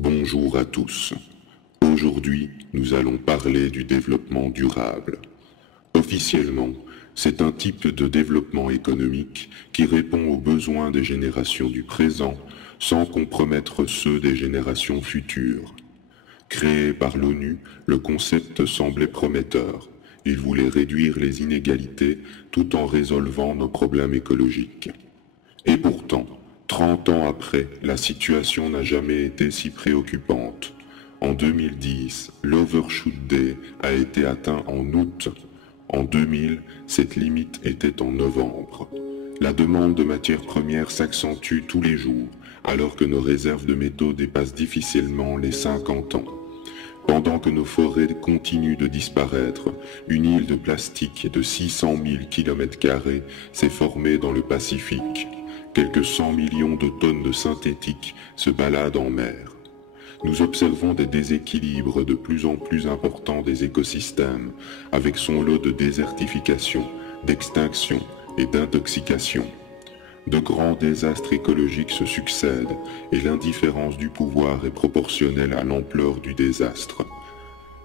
Bonjour à tous. Aujourd'hui, nous allons parler du développement durable. Officiellement, c'est un type de développement économique qui répond aux besoins des générations du présent sans compromettre ceux des générations futures. Créé par l'ONU, le concept semblait prometteur. Il voulait réduire les inégalités tout en résolvant nos problèmes écologiques. Et pourtant, 30 ans après, la situation n'a jamais été si préoccupante. En 2010, l'Overshoot Day a été atteint en août. En 2000, cette limite était en novembre. La demande de matières premières s'accentue tous les jours, alors que nos réserves de métaux dépassent difficilement les 50 ans. Pendant que nos forêts continuent de disparaître, une île de plastique de 600 000 km² s'est formée dans le Pacifique. Quelques 100 millions de tonnes de synthétique se baladent en mer. Nous observons des déséquilibres de plus en plus importants des écosystèmes, avec son lot de désertification, d'extinction et d'intoxication. De grands désastres écologiques se succèdent et l'indifférence du pouvoir est proportionnelle à l'ampleur du désastre.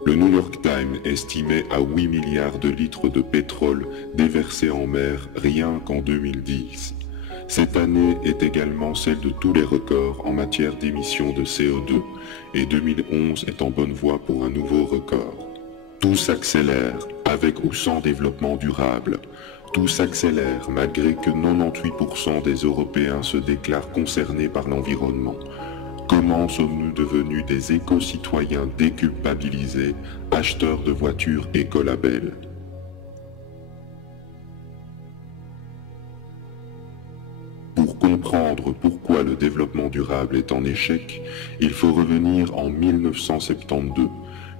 Le New York Times estimait à 8 milliards de litres de pétrole déversés en mer rien qu'en 2010. Cette année est également celle de tous les records en matière d'émissions de CO2 et 2011 est en bonne voie pour un nouveau record. Tout s'accélère, avec ou sans développement durable. Tout s'accélère malgré que 98% des Européens se déclarent concernés par l'environnement. Comment sommes-nous devenus des éco-citoyens déculpabilisés, acheteurs de voitures écolabels ? Pour comprendre pourquoi le développement durable est en échec, il faut revenir en 1972,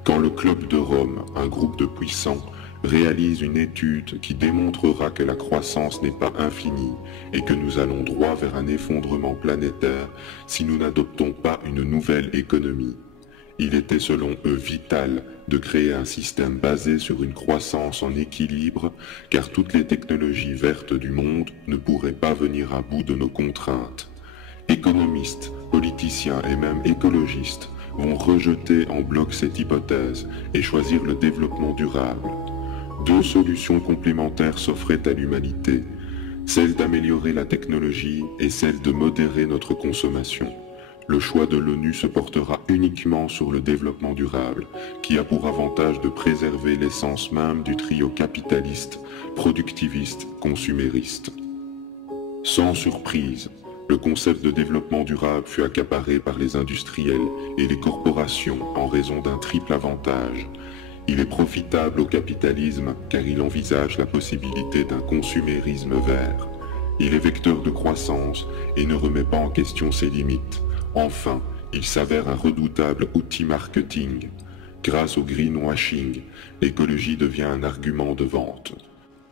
quand le Club de Rome, un groupe de puissants, réalise une étude qui démontrera que la croissance n'est pas infinie et que nous allons droit vers un effondrement planétaire si nous n'adoptons pas une nouvelle économie. Il était selon eux vital de créer un système basé sur une croissance en équilibre, car toutes les technologies vertes du monde ne pourraient pas venir à bout de nos contraintes. Économistes, politiciens et même écologistes vont rejeter en bloc cette hypothèse et choisir le développement durable. Deux solutions complémentaires s'offraient à l'humanité, celle d'améliorer la technologie et celle de modérer notre consommation. Le choix de l'ONU se portera uniquement sur le développement durable, qui a pour avantage de préserver l'essence même du trio capitaliste, productiviste, consumériste. Sans surprise, le concept de développement durable fut accaparé par les industriels et les corporations en raison d'un triple avantage. Il est profitable au capitalisme car il envisage la possibilité d'un consumérisme vert. Il est vecteur de croissance et ne remet pas en question ses limites. Enfin, il s'avère un redoutable outil marketing. Grâce au greenwashing, l'écologie devient un argument de vente.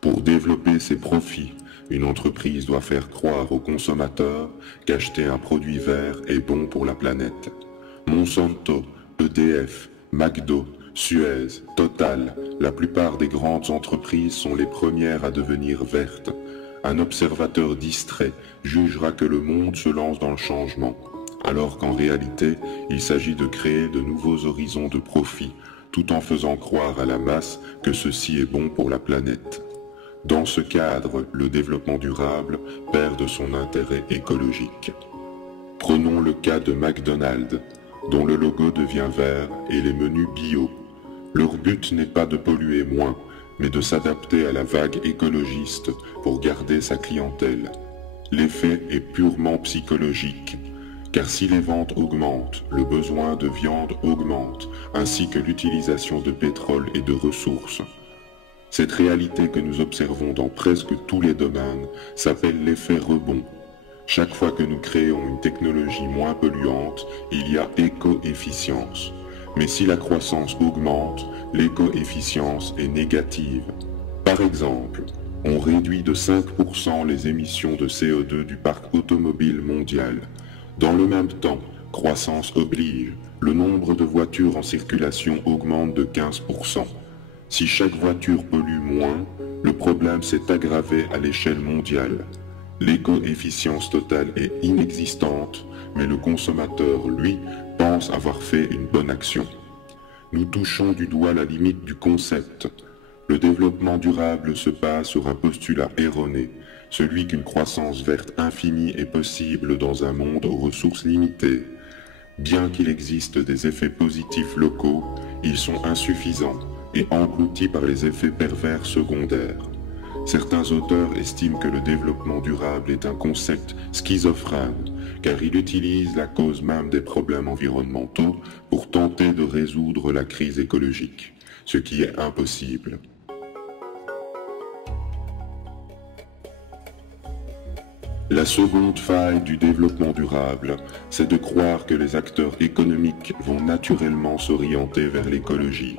Pour développer ses profits, une entreprise doit faire croire aux consommateurs qu'acheter un produit vert est bon pour la planète. Monsanto, EDF, McDo, Suez, Total, la plupart des grandes entreprises sont les premières à devenir vertes. Un observateur distrait jugera que le monde se lance dans le changement, alors qu'en réalité, il s'agit de créer de nouveaux horizons de profit, tout en faisant croire à la masse que ceci est bon pour la planète. Dans ce cadre, le développement durable perd de son intérêt écologique. Prenons le cas de McDonald's, dont le logo devient vert et les menus bio. Leur but n'est pas de polluer moins, mais de s'adapter à la vague écologiste pour garder sa clientèle. L'effet est purement psychologique. Car si les ventes augmentent, le besoin de viande augmente, ainsi que l'utilisation de pétrole et de ressources. Cette réalité que nous observons dans presque tous les domaines s'appelle l'effet rebond. Chaque fois que nous créons une technologie moins polluante, il y a éco-efficience. Mais si la croissance augmente, l'éco-efficience est négative. Par exemple, on réduit de 5% les émissions de CO2 du parc automobile mondial. Dans le même temps, croissance oblige, le nombre de voitures en circulation augmente de 15%. Si chaque voiture pollue moins, le problème s'est aggravé à l'échelle mondiale. L'éco-efficience totale est inexistante, mais le consommateur, lui, pense avoir fait une bonne action. Nous touchons du doigt la limite du concept. Le développement durable se base sur un postulat erroné, celui qu'une croissance verte infinie est possible dans un monde aux ressources limitées. Bien qu'il existe des effets positifs locaux, ils sont insuffisants et engloutis par les effets pervers secondaires. Certains auteurs estiment que le développement durable est un concept schizophrène, car il utilise la cause même des problèmes environnementaux pour tenter de résoudre la crise écologique, ce qui est impossible. La seconde faille du développement durable, c'est de croire que les acteurs économiques vont naturellement s'orienter vers l'écologie.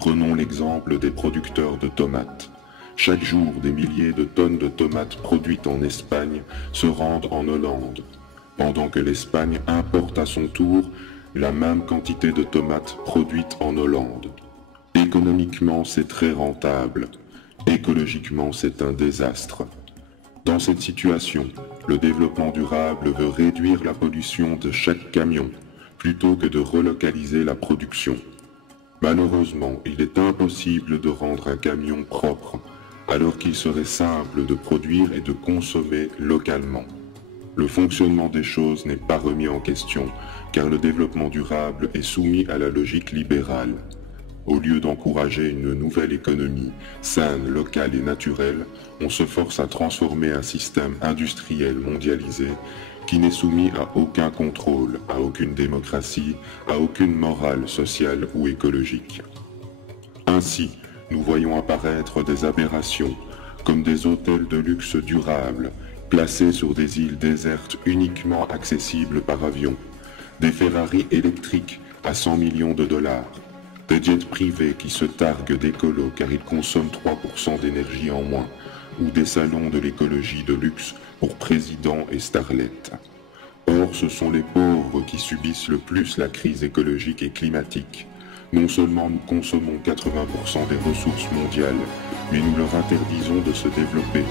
Prenons l'exemple des producteurs de tomates. Chaque jour, des milliers de tonnes de tomates produites en Espagne se rendent en Hollande, pendant que l'Espagne importe à son tour la même quantité de tomates produites en Hollande. Économiquement, c'est très rentable. Écologiquement, c'est un désastre. Dans cette situation, le développement durable veut réduire la pollution de chaque camion, plutôt que de relocaliser la production. Malheureusement, il est impossible de rendre un camion propre, alors qu'il serait simple de produire et de consommer localement. Le fonctionnement des choses n'est pas remis en question, car le développement durable est soumis à la logique libérale. Au lieu d'encourager une nouvelle économie saine, locale et naturelle, on se force à transformer un système industriel mondialisé qui n'est soumis à aucun contrôle, à aucune démocratie, à aucune morale sociale ou écologique. Ainsi, nous voyons apparaître des aberrations, comme des hôtels de luxe durables, placés sur des îles désertes uniquement accessibles par avion, des Ferrari électriques à 100 millions de dollars, des jets privés qui se targuent d'écolo car ils consomment 3% d'énergie en moins, ou des salons de l'écologie de luxe pour présidents et starlettes. Or, ce sont les pauvres qui subissent le plus la crise écologique et climatique. Non seulement nous consommons 80% des ressources mondiales, mais nous leur interdisons de se développer,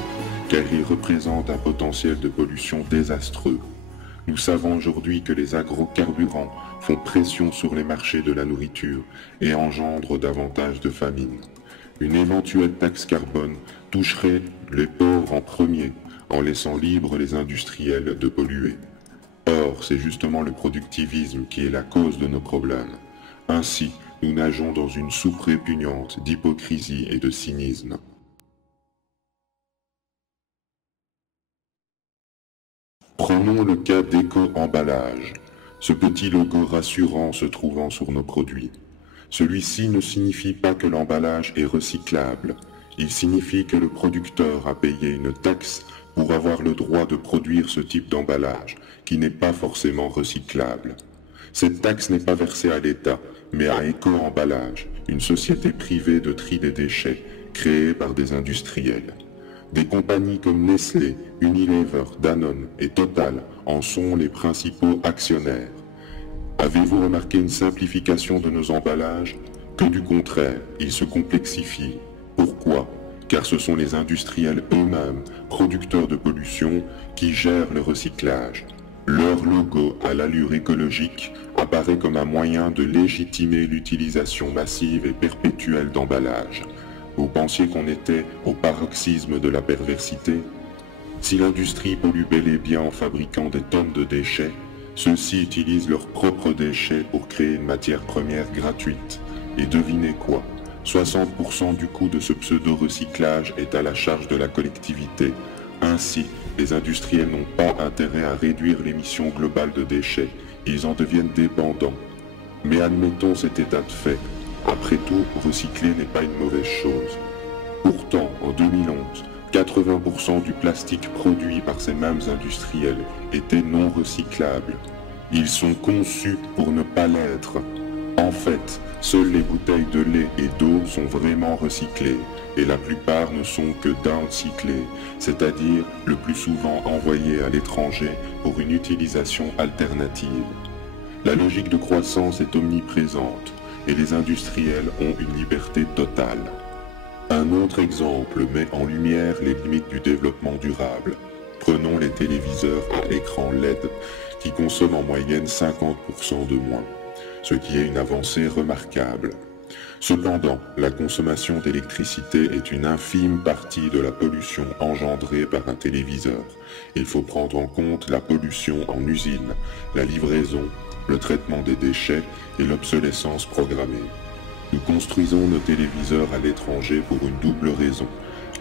car ils représentent un potentiel de pollution désastreux. Nous savons aujourd'hui que les agrocarburants font pression sur les marchés de la nourriture et engendrent davantage de famine. Une éventuelle taxe carbone toucherait les pauvres en premier, en laissant libres les industriels de polluer. Or, c'est justement le productivisme qui est la cause de nos problèmes. Ainsi, nous nageons dans une soupe répugnante d'hypocrisie et de cynisme. Prenons le cas d'éco-emballage, ce petit logo rassurant se trouvant sur nos produits. Celui-ci ne signifie pas que l'emballage est recyclable, il signifie que le producteur a payé une taxe pour avoir le droit de produire ce type d'emballage, qui n'est pas forcément recyclable. Cette taxe n'est pas versée à l'État, mais à Éco-Emballage, une société privée de tri des déchets créée par des industriels. Des compagnies comme Nestlé, Unilever, Danone et Total en sont les principaux actionnaires. Avez-vous remarqué une simplification de nos emballages? Que du contraire, ils se complexifient. Pourquoi? Car ce sont les industriels eux-mêmes, producteurs de pollution, qui gèrent le recyclage. Leur logo, à l'allure écologique, apparaît comme un moyen de légitimer l'utilisation massive et perpétuelle d'emballages. Vous pensiez qu'on était au paroxysme de la perversité? Si l'industrie pollue bel et bien en fabriquant des tonnes de déchets, ceux-ci utilisent leurs propres déchets pour créer une matière première gratuite. Et devinez quoi? 60% du coût de ce pseudo-recyclage est à la charge de la collectivité. Ainsi, les industriels n'ont pas intérêt à réduire l'émission globale de déchets. Ils en deviennent dépendants. Mais admettons cet état de fait. Après tout, recycler n'est pas une mauvaise chose. Pourtant, en 2011, 80% du plastique produit par ces mêmes industriels était non recyclable. Ils sont conçus pour ne pas l'être. En fait, seules les bouteilles de lait et d'eau sont vraiment recyclées, et la plupart ne sont que downcyclées, c'est-à-dire le plus souvent envoyées à l'étranger pour une utilisation alternative. La logique de croissance est omniprésente, et les industriels ont une liberté totale. Un autre exemple met en lumière les limites du développement durable. Prenons les téléviseurs à écran LED qui consomment en moyenne 50% de moins, ce qui est une avancée remarquable. Cependant, la consommation d'électricité est une infime partie de la pollution engendrée par un téléviseur. Il faut prendre en compte la pollution en usine, la livraison, le traitement des déchets et l'obsolescence programmée. Nous construisons nos téléviseurs à l'étranger pour une double raison.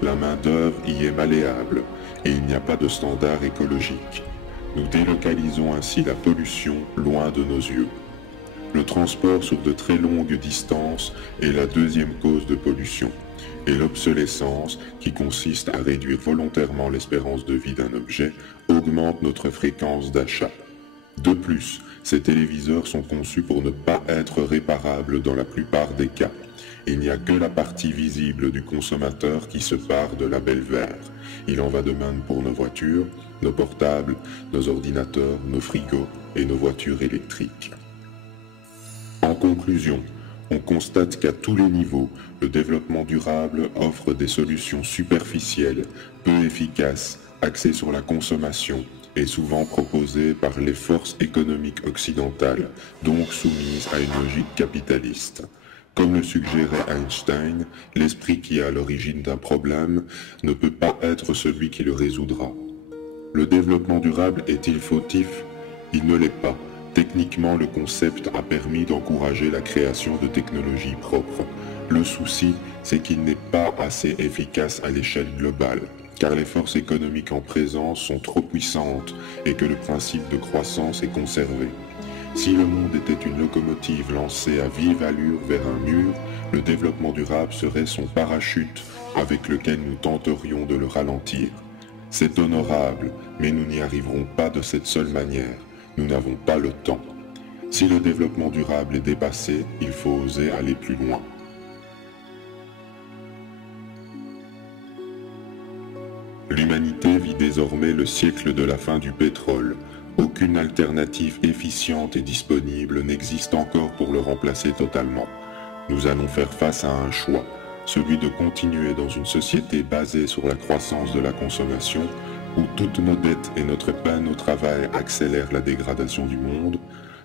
La main-d'œuvre y est malléable et il n'y a pas de standard écologique. Nous délocalisons ainsi la pollution loin de nos yeux. Le transport sur de très longues distances est la deuxième cause de pollution, et l'obsolescence, qui consiste à réduire volontairement l'espérance de vie d'un objet, augmente notre fréquence d'achat. De plus, ces téléviseurs sont conçus pour ne pas être réparables dans la plupart des cas. Il n'y a que la partie visible du consommateur qui se pare de label vert. Il en va de même pour nos voitures, nos portables, nos ordinateurs, nos frigos et nos voitures électriques. En conclusion, on constate qu'à tous les niveaux, le développement durable offre des solutions superficielles, peu efficaces, axées sur la consommation et souvent proposées par les forces économiques occidentales, donc soumises à une logique capitaliste. Comme le suggérait Einstein, l'esprit qui est à l'origine d'un problème ne peut pas être celui qui le résoudra. Le développement durable est-il fautif? Il ne l'est pas. Techniquement, le concept a permis d'encourager la création de technologies propres. Le souci, c'est qu'il n'est pas assez efficace à l'échelle globale, car les forces économiques en présence sont trop puissantes et que le principe de croissance est conservé. Si le monde était une locomotive lancée à vive allure vers un mur, le développement durable serait son parachute avec lequel nous tenterions de le ralentir. C'est honorable, mais nous n'y arriverons pas de cette seule manière. Nous n'avons pas le temps. Si le développement durable est dépassé, il faut oser aller plus loin. L'humanité vit désormais le siècle de la fin du pétrole. Aucune alternative efficiente et disponible n'existe encore pour le remplacer totalement. Nous allons faire face à un choix, celui de continuer dans une société basée sur la croissance de la consommation, où toutes nos dettes et notre peine au travail accélèrent la dégradation du monde,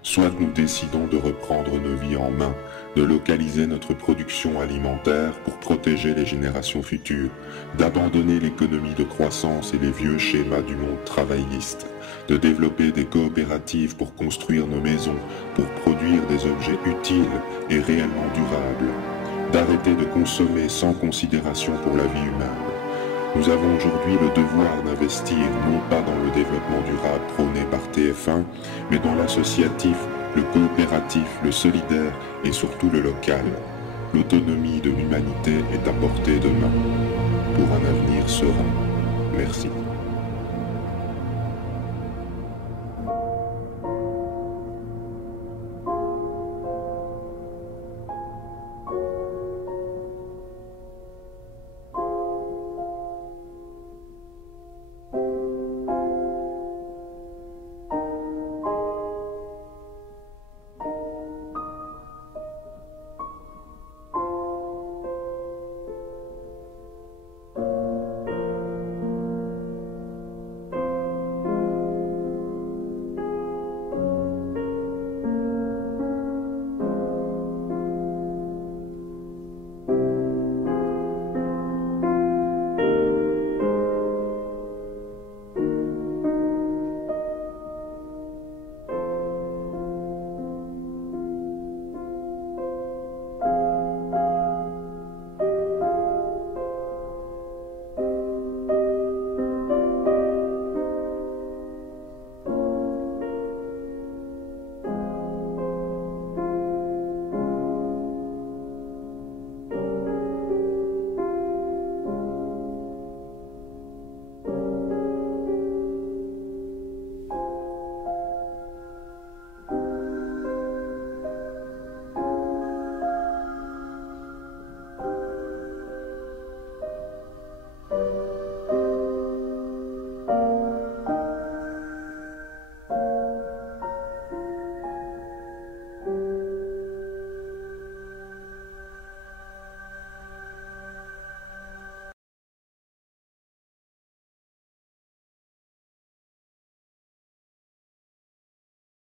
soit nous décidons de reprendre nos vies en main, de localiser notre production alimentaire pour protéger les générations futures, d'abandonner l'économie de croissance et les vieux schémas du monde travailliste, de développer des coopératives pour construire nos maisons, pour produire des objets utiles et réellement durables, d'arrêter de consommer sans considération pour la vie humaine. Nous avons aujourd'hui le devoir d'investir non pas dans le développement durable prôné par TF1, mais dans l'associatif, le coopératif, le solidaire et surtout le local. L'autonomie de l'humanité est à portée de main pour un avenir serein. Merci.